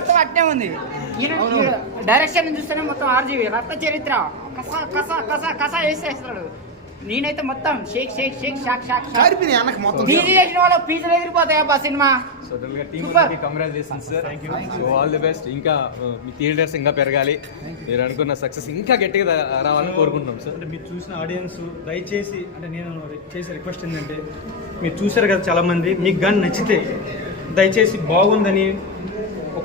మొత్తం అట్నే ఉంది. డైరెక్షన్ చూస్తేనే మొత్తం ఆర్జీవి రక్త చరిత్ర. కస కస కస కస వేసేస్తాడు నేనైతే మొత్తం shake shake shake shock shock DG చేసిన వాళ్ళ పీజులు ఎదిరిపోతాయి అబ్బా సినిమా. సో టోటల్గా team Super. Congratulation sir so all the best ఇంకా uh, మీ థియేటర్స్ ఇంకా పెరగాలి. మీరు అనుకున్న సక్సెస్ ఇంకా గట్టిగా రావాలని కోరుకుంటున్నాం సార్ అంటే మీరు చూసిన ఆడియన్స్ దయచేసి అంటే నేను చేసే రిక్వెస్ట్ ఏంటంటే మీరు చూశారు కదా చాలామంది మీకు కానీ నచ్చితే దయచేసి బాగుందని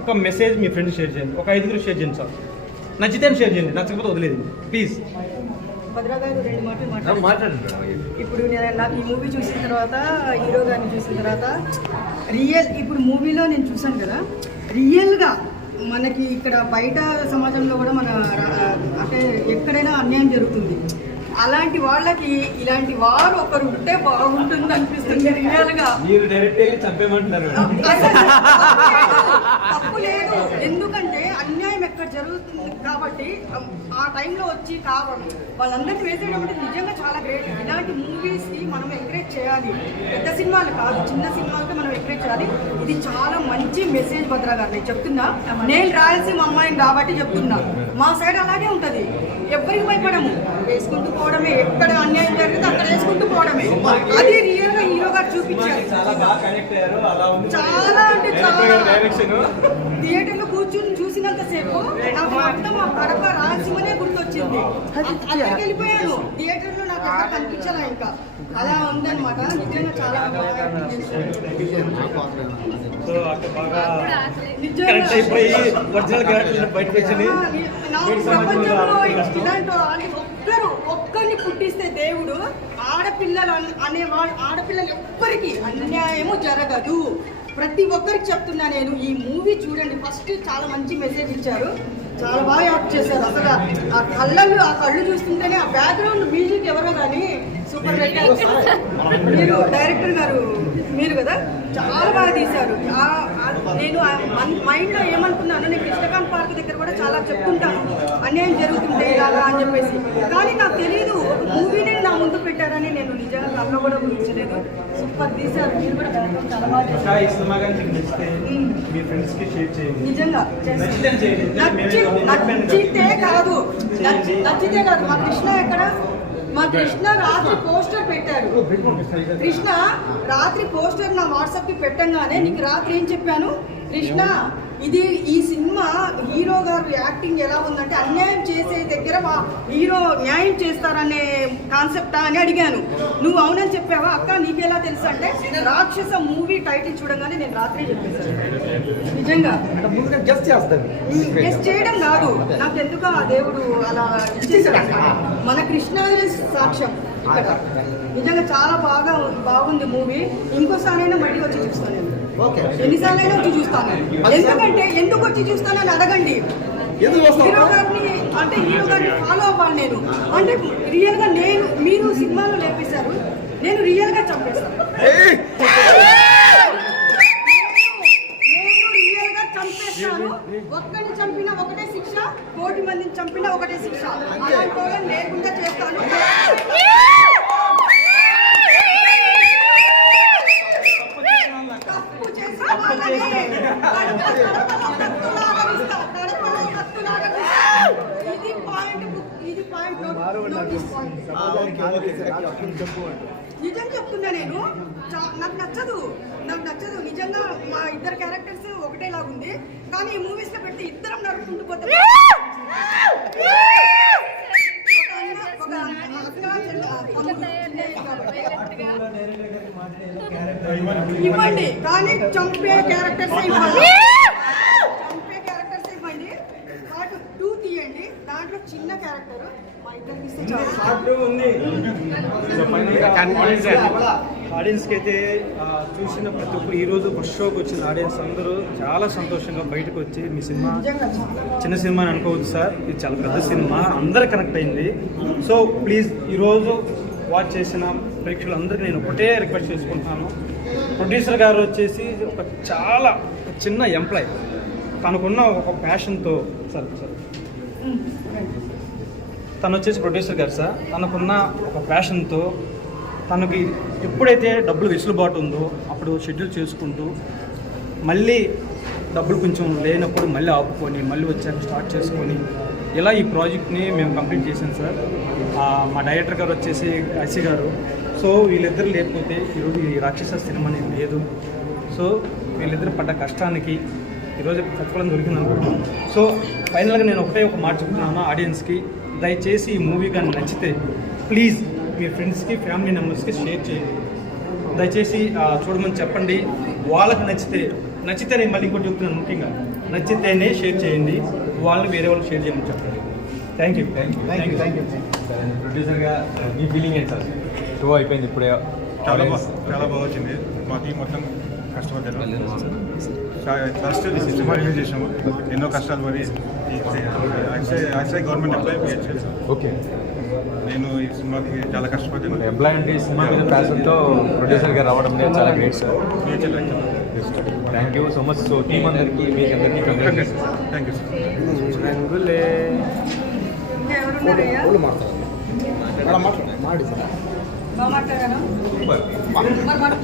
ఒక్క మెసేజ్ మీ ఫ్రెండ్స్ షేర్ చేయండి. ఒక ఐదుగురు షేర్ చేయండి సార్. నచ్చితే షేర్ చేయండి? నచ్చకపోతే వదిలేదు ప్లీజ్ భద్రా గారు రెండు మాటలు మాట్లాడండి ఇప్పుడు నేను నాకు ఈ మూవీ చూసిన తర్వాత హీరో గారిని చూసిన తర్వాత రియల్ ఇప్పుడు మూవీలో నేను చూసాను కదా రియల్గా మనకి ఇక్కడ బయట సమాజంలో కూడా మన అంటే ఎక్కడైనా అన్యాయం జరుగుతుంది. అలాంటి వాళ్ళకి ఇలాంటి వారు ఒకరు ఉంటే బాగుంటుంది అనిపిస్తుంది రియల్గా. మీరు డైరెక్ట్ వెళ్ళి చంపేయమంటున్నారు తప్పు లేదు. ఎందుకంటే ఇక్కడ జరుగుతుంది కాబట్టి ఆ టైంలో వచ్చి కావడం వాళ్ళందరినీ వేసేటప్పుడు నిజంగా చాలా గ్రేట్ ఇలాంటి మూవీస్కి మనం ఎంకరేజ్ చేయాలి. పెద్ద సినిమాలు కాదు చిన్న సినిమాలకి మనం ఎంకరేజ్ చేయాలి. ఇది చాలా మంచి మెసేజ్ భద్ర గారు నేను చెప్తున్నా. నేను రాయలసీమ అమ్మాయిని కాబట్టి చెప్తున్నా. మా సైడ్ అలాగే ఉంటుంది. ఎవరికి భయపడము. వేసుకుంటూ పోవడమే. ఎక్కడ అన్యాయం జరిగితే అక్కడ వేసుకుంటూ పోవడమే. అది రియల్ హీరో గారు చూపించారు. చాలా అంటే చాలా. డైరెక్షన్ థియేటర్లో కూర్చుని చూసినంత సేపు నాకు మొత్తం ఆ కడప రాయలసీమనే గుర్తొచ్చింది. అక్కడికి వెళ్ళిపోయాను. థియేటర్లో నాకు ఎక్కడ కనిపించాలా ఇంకా. అలా ఉందన్నమాట. నిజంగా చాలా బాగా ప్రపంచంలో ఇలాంటి వాళ్ళు ఒక్కరు ఒక్కరిని పుట్టిస్తే దేవుడు ఆడపిల్లలు అన్- అనేవాళ్ళు ఆడపిల్లలు ఎవ్వరికి అన్యాయము జరగదు. ప్రతి ఒక్కరికి చెప్తున్నా నేను ఈ మూవీ చూడండి. ఫస్ట్ చాలా మంచి మెసేజ్ ఇచ్చారు. చాలా బాగా యాక్ట్ చేశారు. అసలు ఆ కళ్ళలు ఆ కళ్ళు చూస్తుంటేనే ఆ బ్యాక్గ్రౌండ్ మ్యూజిక్ ఎవరో కానీ సూపర్ మీరు డైరెక్టర్ గారు మీరు కదా? చాలా బాగా తీశారు. నేను మైండ్లో ఏమనుకున్నాను నేను కృష్ణకాంత్ పార్క్ దగ్గర కూడా చాలా చెప్తుంటాను అన్యాయం జరుగుతుంటే ఇలాగా అని చెప్పేసి. కానీ నాకు తెలియదు మూవీని నా ముందు పెట్టారని నేను నిజంగా కళ్ళ కూడా గురించలేదు సూపర్ మీరు కూడా చాలా బాగా మీకు నచ్చితే నిజంగా కాదు. నచ్చి- నచ్చితే కాదు. మా కృష్ణ ఎక్కడ? మా కృష్ణ రాత్రి పోస్టర్ పెట్టారు. కృష్ణ రాత్రి పోస్టర్ నా వాట్సాప్కి పెట్టంగానే నీకు రాత్రి ఏం చెప్పాను? కృష్ణ ఇది ఈ సినిమా హీరో గారు యాక్టింగ్ ఎలా ఉందంటే అన్యాయం చేసే దగ్గర మా హీరో న్యాయం చేస్తారనే కాన్సెప్టా అని అడిగాను. నువ్వు అవునని చెప్పావా? అక్క నీకెలా తెలుసు అంటే రాక్షస మూవీ టైటిల్ చూడగానే నేను రాత్రి చెప్పేశాను. నిజంగా. జస్ట్ చేస్తాను. గెస్ చేయడం కాదు. నాకు ఎందుకు ఆ దేవుడు అలా మన కృష్ణ సాక్ష్యం. నిజంగా చాలా బాగా బాగుంది మూవీ. ఇంకోసారైనా మళ్ళీ వచ్చి చూస్తాను నేను. ఓకే. ఎన్నిసార్లైనా వచ్చి చూస్తాను. ఎందుకంటే ఎందుకు వచ్చి చూస్తానని అడగండి? హీరో గారిని అంటే హీరో గారిని ఫాలో అవ్వాలి నేను. అంటే రియల్గా నేను మీరు సినిమాలో లేపేశారు. నేను రియల్గా చంపేశాను ఏయ్! నేను రియల్గా చంపేస్తాను ఒక్కడిని చంపినా ఒకటే శిక్ష కోటి మందిని చంపినా ఒకటే శిక్ష అలాంటి వాళ్ళని లేకుండా చేస్తాను తప్పు చేసిన వాళ్ళని కడపలో కత్తులాగా ఇస్తా, కడపలో కత్తులాగా ఇస్తా. ఇది పాయింట్ ఇది పాయింట్ నోటీస్ పాయింట్ ఆ, ఓకే, ఓకే, ఓకే. చెప్పు అంటే. నిజం చెప్తున్నా నేను. చా- నాకు నచ్చదు. నాకు నచ్చదు. నిజంగా మా ఇద్దరు క్యారెక్టర్స్ ఒకటేలాగా ఉంది. కానీ ఈ మూవీస్లో పెడితే ఇద్దరం నడుపుకుంటూ పోతే ఒక అన్న, ఒక అక్క, చెల్లి, తమ్ముడు, చిన్నయ్య కాబట్టి. ఇవ్వండి. కానీ చంపే క్యారెక్టర్స్ ఇవ్వండి చంపే క్యారెక్టర్స్ ఇవ్వండి. పార్ట్ టూ తీయండి. దాంట్లో చిన్న క్యారెక్టర్. ఆడియన్స్కి అయితే చూసిన ప్రతి ఒక్కరు ఈ రోజు ఫస్ట్ షోకి వచ్చిన ఆడియన్స్ అందరూ చాలా సంతోషంగా బయటకు వచ్చి మీ సినిమా చిన్న సినిమా అని అనుకోవద్దు సార్. ఇది చాలా పెద్ద సినిమా అందరు కనెక్ట్ అయింది. సో ప్లీజ్ ఈరోజు వాచ్ చేసిన ప్రేక్షకులందరికీ నేను ఒకటే రిక్వెస్ట్ చేసుకుంటున్నాను. ప్రొడ్యూసర్ గారు వచ్చేసి ఒక చాలా చిన్న ఎంప్లాయ్. తనకున్న ఒక ప్యాషన్తో సార్ సార్. తను వచ్చేసి ప్రొడ్యూసర్ గారు సార్. తనకున్న ఒక ప్యాషన్తో తనకి ఎప్పుడైతే డబ్బులు వెసులుబాటు ఉందో అప్పుడు షెడ్యూల్ చేసుకుంటూ మళ్ళీ డబ్బులు కొంచెం లేనప్పుడు మళ్ళీ ఆపుకొని మళ్ళీ వచ్చాక స్టార్ట్ చేసుకొని ఇలా ఈ ప్రాజెక్ట్ని మేము కంప్లీట్ చేసాం సార్. మా డైరెక్టర్ గారు వచ్చేసి ఐసీ గారు. సో వీళ్ళిద్దరు లేకపోతే ఈరోజు ఈ రాక్షస సినిమా అనేది లేదు. సో వీళ్ళిద్దరు పడ్డ కష్టానికి ఈరోజు ప్రతిఫలం దొరికింది అనుకుంటున్నాను సో ఫైనల్గా నేను ఒకటే ఒక మాట చెప్తున్నాను ఆడియన్స్కి. దయచేసి ఈ మూవీ కానీ నచ్చితే ప్లీజ్ మీ ఫ్రెండ్స్కి ఫ్యామిలీ మెంబర్స్కి షేర్ చేయండి. దయచేసి చూడమని చెప్పండి. వాళ్ళకి నచ్చితే నచ్చితే నేను మళ్ళీ ఇంకోటి చెప్తున్నాను ముఖ్యంగా నచ్చితేనే షేర్ చేయండి. వాళ్ళని వేరే వాళ్ళకి షేర్ చేయమని చెప్పండి. Thank you thank you thank you thank you ప్రొడ్యూసర్గా మీ ఫీలింగ్ ఏంటి సార్ షో అయిపోయింది ఇప్పుడే. చాలా బాగా చాలా బాగా వచ్చింది. మా టీం మొత్తం కష్టపడ్డారు. ఫస్ట్ సినిమా రిలీజ్ చేసాము ఎన్నో కష్టాలు పడి యాక్చువల్ గవర్నమెంట్ ఎంప్లాయీ ఓకే. నేను ఈ సినిమాకి చాలా కష్టపడి ఎంప్లాయ్ అంటే ఈ సినిమా మీద ప్రొడ్యూసర్గా రావడం అనేది చాలా great sir thank you so much so team అందరికీ మీకు అందరికీ థ్యాంక్ యూ సార్.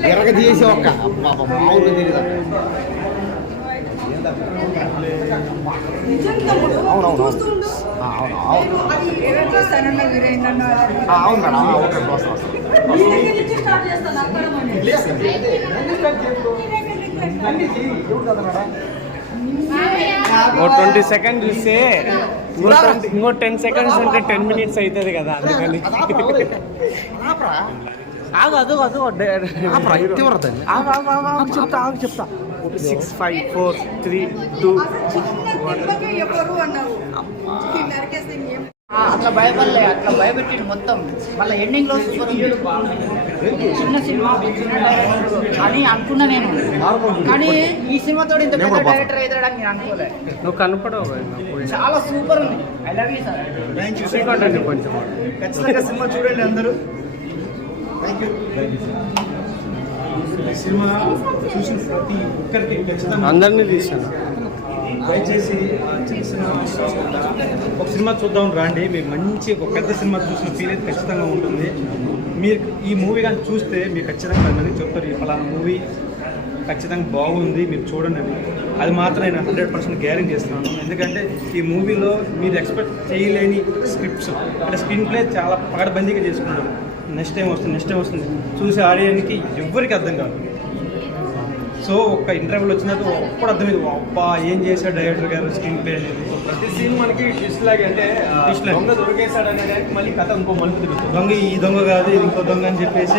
ఎరగ తీసి ఒక్క. పాప మామూలుగా తెలియదు అవునవును. అవును మేడం. ఓకే వస్తాం ఇంకో ట్వంటీ సెకండ్స్ ఇస్తే 20 ఇంకో టెన్ సెకండ్స్ అంటే టెన్ మినిట్స్ అవుతుంది కదా అందుకని. ఆగు అదు అదు ఆపరా ఎత్తి వరదండి చెప్తా ఆగు చెప్తా. Six five four three two అట్లా భయపడలే అట్లా భయపెట్టిండు మొత్తం. మళ్ళీ ఎండింగ్లో సూపర్ ఉంది. చిన్న సినిమా అని అనుకున్నా నేను. కానీ ఈ సినిమాతో ఇంత పెద్ద డైరెక్టర్ అవుతాడని నేను అనుకోలే. నువ్వు కనపడవు చాలా సూపర్ ఉంది. ఐ లవ్ యూ సార్ కొంచెం. ఖచ్చితంగా సినిమా చూడండి అందరూ. సినిమా చూసిన ప్రతి ఒక్కరికి ఖచ్చితంగా అందరినీ తీసాను దయచేసి ఒక సినిమా చూద్దాం రండి. మీరు మంచి ఒక పెద్ద సినిమా చూసిన ఫీల్ అయితే ఖచ్చితంగా ఉంటుంది. మీరు ఈ మూవీ కానీ చూస్తే మీరు ఖచ్చితంగా పది మందికి చెప్తారు ఈ ఫలానా మూవీ ఖచ్చితంగా బాగుంది మీరు చూడండి అని. అది మాత్రం నేను హండ్రెడ్ పర్సెంట్ గ్యారెంటీ చేస్తున్నాను. ఎందుకంటే ఈ మూవీలో మీరు ఎక్స్పెక్ట్ చేయలేని స్క్రిప్ట్స్ అంటే స్క్రీన్ ప్లే చాలా పగడబందీగా చేసుకున్నారు నెక్స్ట్ టైం వస్తుంది నెక్స్ట్ టైం వస్తుంది. చూసే ఆడియన్కి ఎవరికి అర్థం కాదు. సో ఒక ఇంటర్వ్యూలో వచ్చినట్టు అప్పుడు అర్థమైంది అబ్బా ఏం చేశాడు డైరెక్టర్ గారు స్క్రీన్ ప్లే ప్రతి సీన్ మనకి ట్విస్ట్ లాగే అంటే. దొంగ దొరికేశాడు అనే మళ్ళీ కథ ఇంకో మలుపు తిరుగుతుంది. దొంగ ఈ దొంగ కాదు ఇది ఇంకో దొంగ అని చెప్పేసి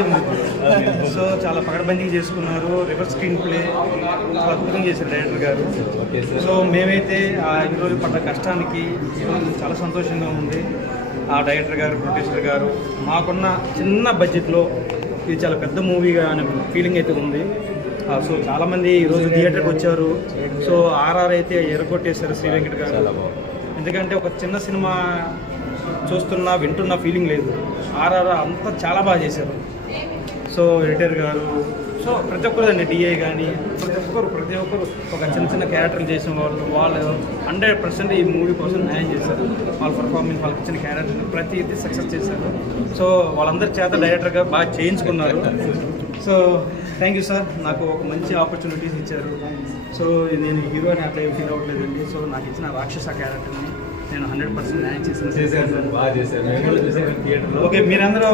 సో చాలా పకడ్బందీగా చేసుకున్నారు రివర్స్ స్క్రీన్ ప్లే చాలా అద్భుతంగా చేశారు డైరెక్టర్ గారు. సో మేమైతే ఆ ఈరోజు పడ్డ కష్టానికి ఈరోజు చాలా సంతోషంగా ఉంది. ఆ డైరెక్టర్ గారు ప్రొడ్యూసర్ గారు మాకున్న చిన్న బడ్జెట్లో ఇది చాలా పెద్ద మూవీగా అనే ఫీలింగ్ అయితే ఉంది. సో చాలామంది ఈరోజు థియేటర్కి వచ్చారు. సో ఆర్ఆర్ అయితే ఎరగొట్టేశారు శ్రీ వెంకట్ గారు. ఎందుకంటే ఒక చిన్న సినిమా చూస్తున్నా వింటున్న ఫీలింగ్ లేదు. ఆర్ఆర్ అంతా చాలా బాగా చేశారు. సో ఎడిటర్ గారు సో ప్రతి ఒక్కరు అండి డిఏ కానీ ప్రతి ఒక్కరు ప్రతి ఒక్కరు ఒక చిన్న చిన్న క్యారెక్టర్లు చేసిన వాళ్ళు వాళ్ళు హండ్రెడ్ పర్సెంట్ ఈ మూవీ కోసం న్యాయం చేశారు. వాళ్ళ పర్ఫార్మెన్స్ వాళ్ళకి ఇచ్చిన క్యారెక్టర్ ప్రతిదీ సక్సెస్ చేశారు. సో వాళ్ళందరి చేత డైరెక్టర్గా బాగా చేయించుకున్నారు. సో థ్యాంక్ యూ సార్ నాకు ఒక మంచి ఆపర్చునిటీస్ ఇచ్చారు. సో నేను హీరో అని అట్లా ఏం ఫీల్ అవ్వట్లేదండి. సో నాకు ఇచ్చిన రాక్షస క్యారెక్టర్ని నేను హండ్రెడ్ పర్సెంట్ న్యాయం చేశాను. ఓకే మీరందరూ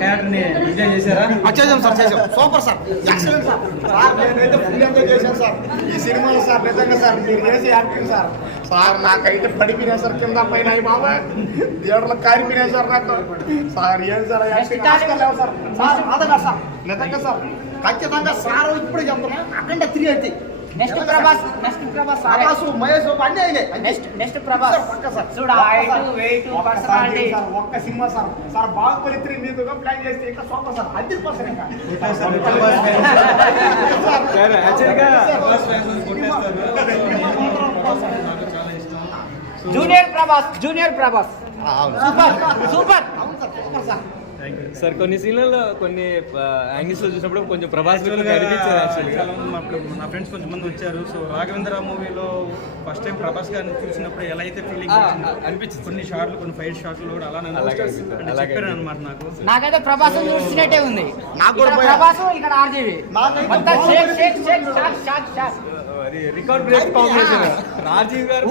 క్యారెక్టర్ని ఎంజాయ్ చేశారా? చేసాం సార్ చేసాం super sir. Excellent sir. Sir నేనైతే ఫుల్ ఎంజాయ్ చేశాను సార్. ఈ సినిమాలో సార్ నిజంగా సార్ మీరు చేసి యాక్టింగ్ సార్. సార్ నాకైతే పడిపోయినా సార్ కింద పైన. బాబా థియేటర్లో కారిపోయినాయి సార్ నాకు సార్ ఏం సార్ యాక్టింగ్ సార్? సార్ అదగా సార్. నిజంగా సార్. ఖచ్చితంగా సార్ ఇప్పుడు చెప్తున్నా. అఖండ త్రీ అయితే. నెక్స్ట్ ప్రభాస్ నెక్స్ట్ ప్రభాస్ ఆకాశు మహేష్ అన్నీ అయినాయి. Next next Prabhas. సార్, పక్క సార్. చూడ హైట్ వెయిట్ పర్సనాలిటీ సార్, ఒక్క cinema sir. Sir Baahubali three మీదుగా ప్లాన్ చేస్తే ఇంకా సూపర్ సార్. హండ్రెడ్ పర్సెంట్ ఇంకా. యాక్చువల్గా junior Prabhas junior Prabhas super super sir. కొన్ని సీన్లలో కొన్ని యాంగిల్స్లో చూసినప్పుడు కొంచెం ప్రభాస్ మంది నా ఫ్రెండ్స్ కొంతమంది వచ్చారు. సో రాఘవేంద్ర మూవీలో ఫస్ట్ టైం ప్రభాస్ గారిని చూసినప్పుడు ఎలా అయితే ఫీలింగ్ అనిపించింది. కొన్ని షార్ట్లు కొన్ని ఫైట్ షార్ట్లు కూడా అలా చెప్పారు అనమాట నాకు. నాకైతే ప్రభాస్ చూసినట్టే ఉంది. నాకు. ప్రభాస్ ఇక్కడ ఆర్జీవి అది రికార్డ్ బ్రేక్ కాంబినేషన్ రాజీవ్ గారు